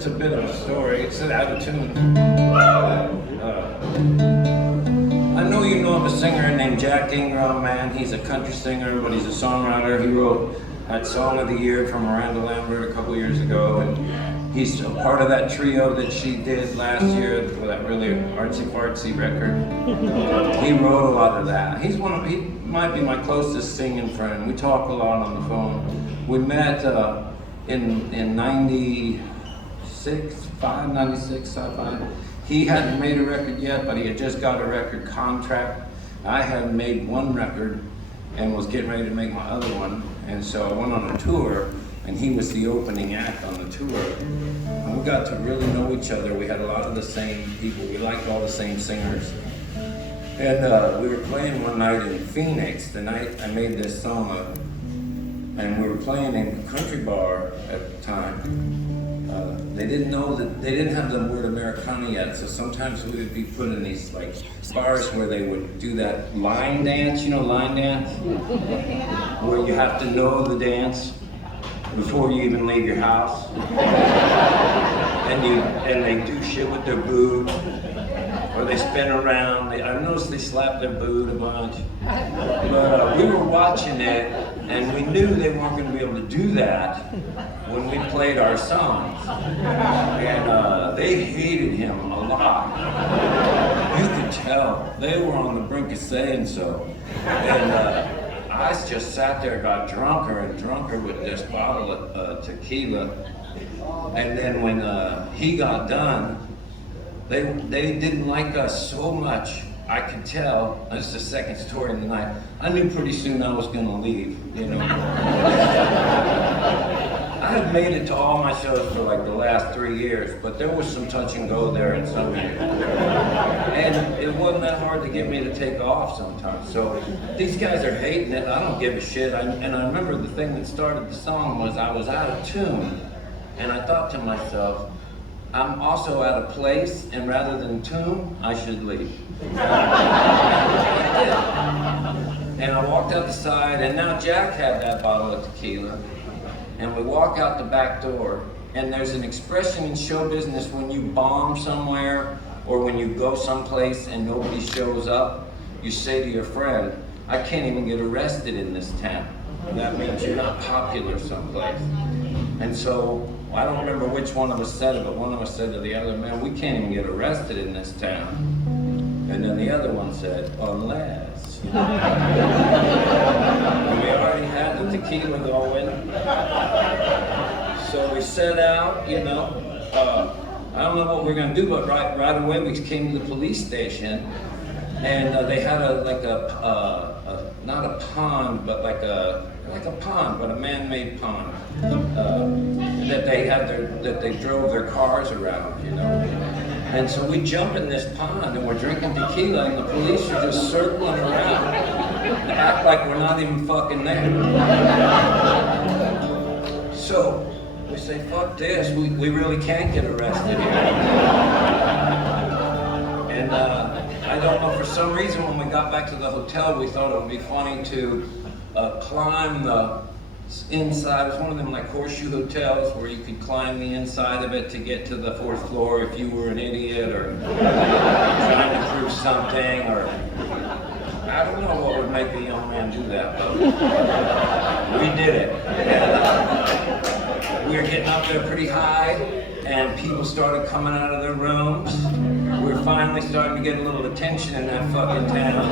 it's a bit of a story. It's out of tune. I know you know of a singer named Jack Ingram, man. He's a country singer, but he's a songwriter. He wrote that Song of the Year from Miranda Lambert a couple years ago, and he's a part of that trio that she did last year for that really artsy-fartsy record. He wrote a lot of that. He might be my closest singing friend. We talk a lot on the phone. We met in 96, 5. He hadn't made a record yet, but he had just got a record contract. I had made one record and was getting ready to make my other one. And so I went on a tour, and he was the opening act on the tour. And we got to really know each other. We had a lot of the same people. We liked all the same singers. And we were playing one night in Phoenix, the night I made this song up. And we were playing in a country bar at the time. They didn't know that, they didn't have the word Americana yet, so sometimes we would be put in these like bars where they would do that line dance, you know line dance? Where you have to know the dance before you even leave your house. And they do shit with their boob, or they spin around. I noticed they slap their boot a bunch. But we were watching it, and we knew they weren't going to be able to do that when we played our songs. And they hated him a lot. You could tell. They were on the brink of saying so. And I just sat there, got drunker and drunker with this bottle of tequila. And then when he got done, they didn't like us so much. I could tell. This is the second story in the night. I knew pretty soon I was gonna leave, you know. I had made it to all my shows for like the last 3 years, but there was some touch and go there in some years. And it wasn't that hard to get me to take off sometimes. So these guys are hating it. I don't give a shit. And I remember the thing that started the song was I was out of tune. And I thought to myself, I'm also out of place, and rather than tune, I should leave. I did. And I walked out the side, and now Jack had that bottle of tequila, and we walk out the back door, and there's an expression in show business when you bomb somewhere, or when you go someplace and nobody shows up, you say to your friend, I can't even get arrested in this town. And that means you're not popular someplace. And so, I don't remember which one of us said it, but one of us said to the other, man, we can't even get arrested in this town. And then the other one said, unless. And we already had the tequila going. So we set out, you know. I don't know what we're gonna do, but right away we came to the police station, and they had not a pond, but like a pond, but a man-made pond that they drove their cars around, you know. And so we jump in this pond and we're drinking tequila, and the police are just circling around and act like we're not even fucking there. So we say, fuck this, we really can't get arrested here. And I don't know, for some reason when we got back to the hotel, we thought it would be funny to climb the inside. It was one of them like horseshoe hotels where you could climb the inside of it to get to the 4th floor if you were an idiot or trying to prove something, or I don't know what would make a young man do that, but we did it. And we were getting up there pretty high, and people started coming out of their rooms. We were finally starting to get a little attention in that fucking town.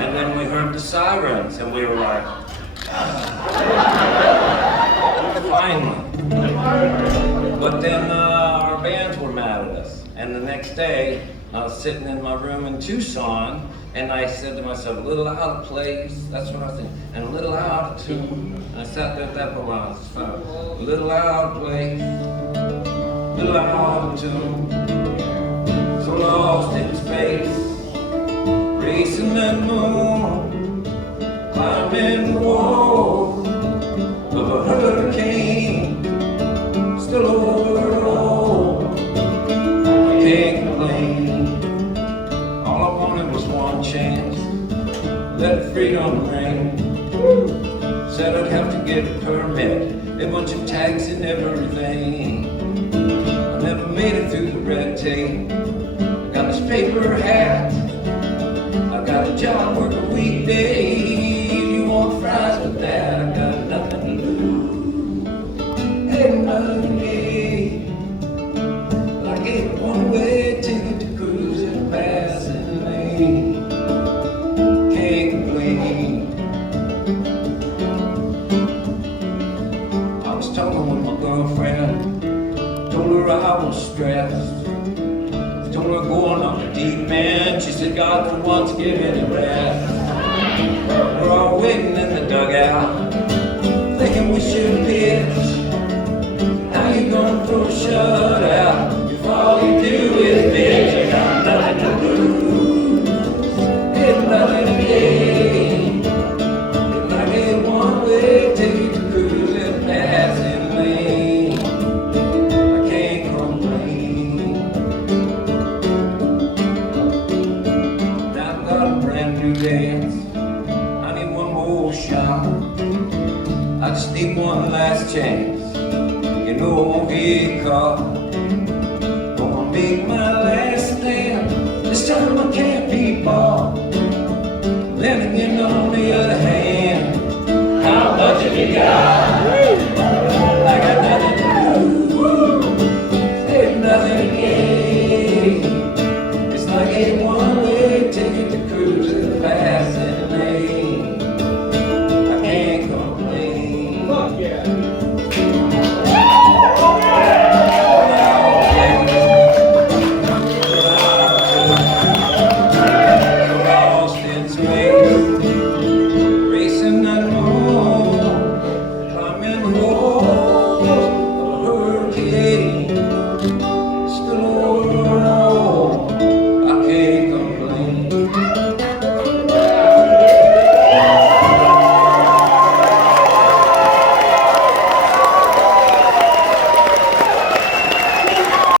And then we heard the sirens, and we were like, finally. But then our bands were mad at us. And the next day, I was sitting in my room in Tucson, and I said to myself, a little out of place, that's what I was thinking, and a little out of tune. And I sat there at that for a while, it's fun. A little out of place, a little out of tune, so lost in space, racing that moon, climbing the wall of a hurricane, still over it all. I can't complain. All I wanted was one chance, let freedom ring. Said I'd have to get a permit, a bunch of tags and everything. made it through the red tape. I got this paper hat. I got a job, work a weekday. You want fries with that? I got nothing to lose. Ain't nothing to gain. I gave a one-way ticket to cruise in a passing lane. Can't complain. I was talking with my girlfriend. Told her I was stressed. Told her going off the deep end. She said, God, for once, give any rest. We're all waiting in the dugout, thinking we should pitch. How you gonna throw a shutout if all you do is bitch? I got nothing to lose, and nothing to gain. If I get one way ticket to cruise in passing lane, I can't complain. Now I've got a brand new dance. I need one more shot. I just need one last chance. You know I won't get caught. Gonna make my last stand. This time I can't be bought. Then again, on the other hand, how much have you got? I got nothing to lose, ain't nothing to gain.